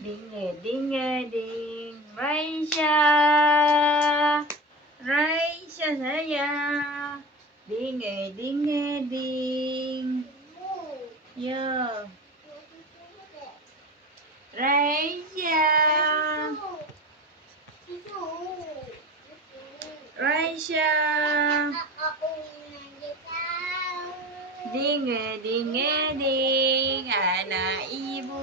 Ding Raisya. Raisya sayang. Ding. Ya. Raisya. Raisya. Ding anak ibu.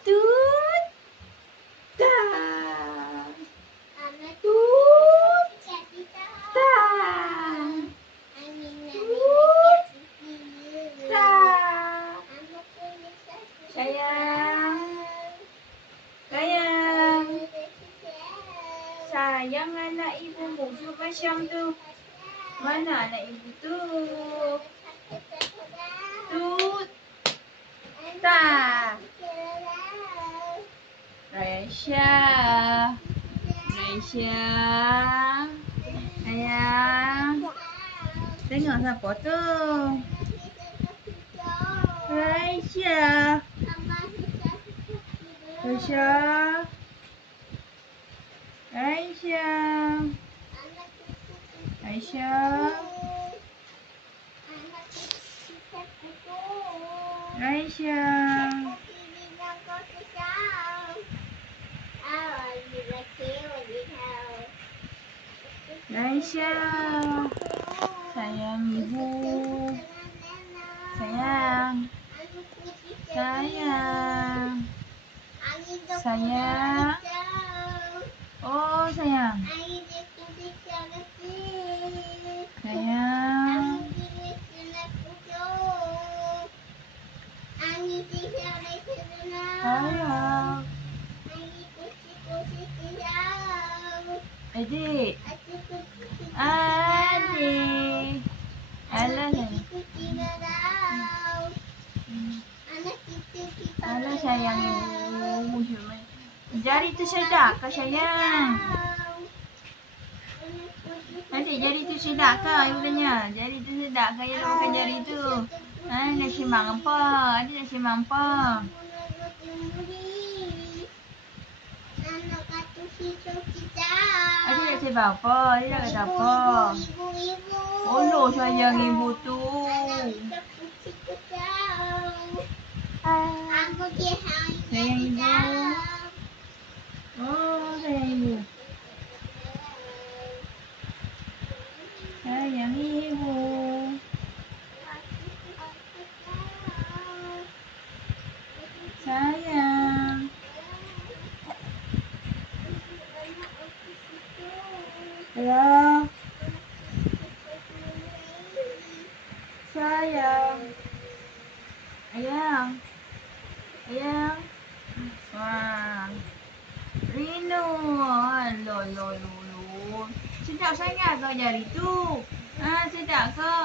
Tut ta. Tut ta. Tut ta. Sayang. Sayang. Sayang anak ibu musuh macam tu. Mana anak ibu tu? Tut ta. Raisya. Sayang. Tengok siapa tu? Raisya. Raisya. Sayang ibu. Sayang. Oh sayang. Adik. Alah sayang ibu. Jari tu sedap ke sayang? Adik jari tu sedap ke? Ibu tanya. Jari tu sedap ke? Ayah nak makan jari tu. Nak simbang apa? Adik nak simbang apa? Adik nak simbang apa? Adik nak kata apa? Oh sayang ibu tu. Sayang ibu. Oh sayang ibu. Sayang ibu. Sayang. Ya. Sayang. Ayang. Wah. Rino. Lo. Sedap sangat kau jari tu. Sedap ke?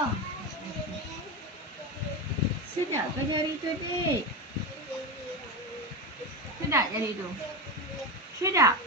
Sedap ke jari tu, Dik? Sedap jari tu? Sedap?